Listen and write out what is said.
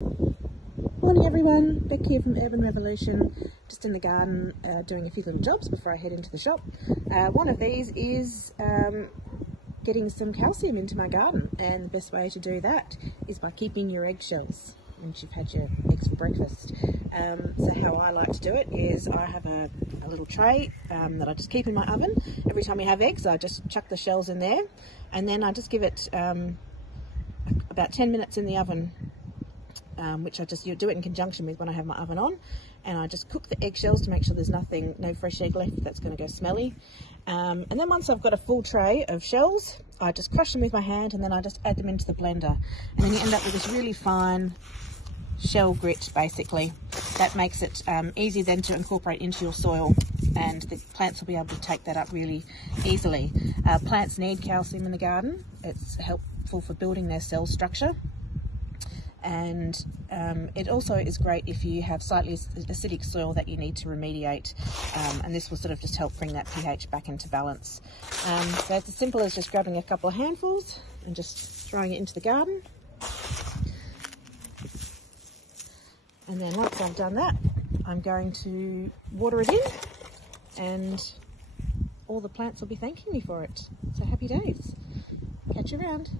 Morning everyone, Beck here from Urban Revolution, just in the garden doing a few little jobs before I head into the shop. One of these is getting some calcium into my garden, and the best way to do that is by keeping your eggshells once you've had your eggs for breakfast. So how I like to do it is I have a little tray that I just keep in my oven. Every time we have eggs I just chuck the shells in there, and then I just give it about 10 minutes in the oven, which I just do it in conjunction with when I have my oven on, and I just cook the eggshells to make sure there's no fresh egg left that's going to go smelly. And then once I've got a full tray of shells, I just crush them with my hand, and then I just add them into the blender, and then you end up with this really fine shell grit basically. That makes it easy then to incorporate into your soil, and the plants will be able to take that up really easily. Plants need calcium in the garden. It's helpful for building their cell structure. And it also is great if you have slightly acidic soil that you need to remediate, and this will sort of just help bring that pH back into balance. So it's as simple as just grabbing a couple of handfuls and just throwing it into the garden. And then once I've done that, I'm going to water it in, and all the plants will be thanking me for it. So happy days. Catch you around.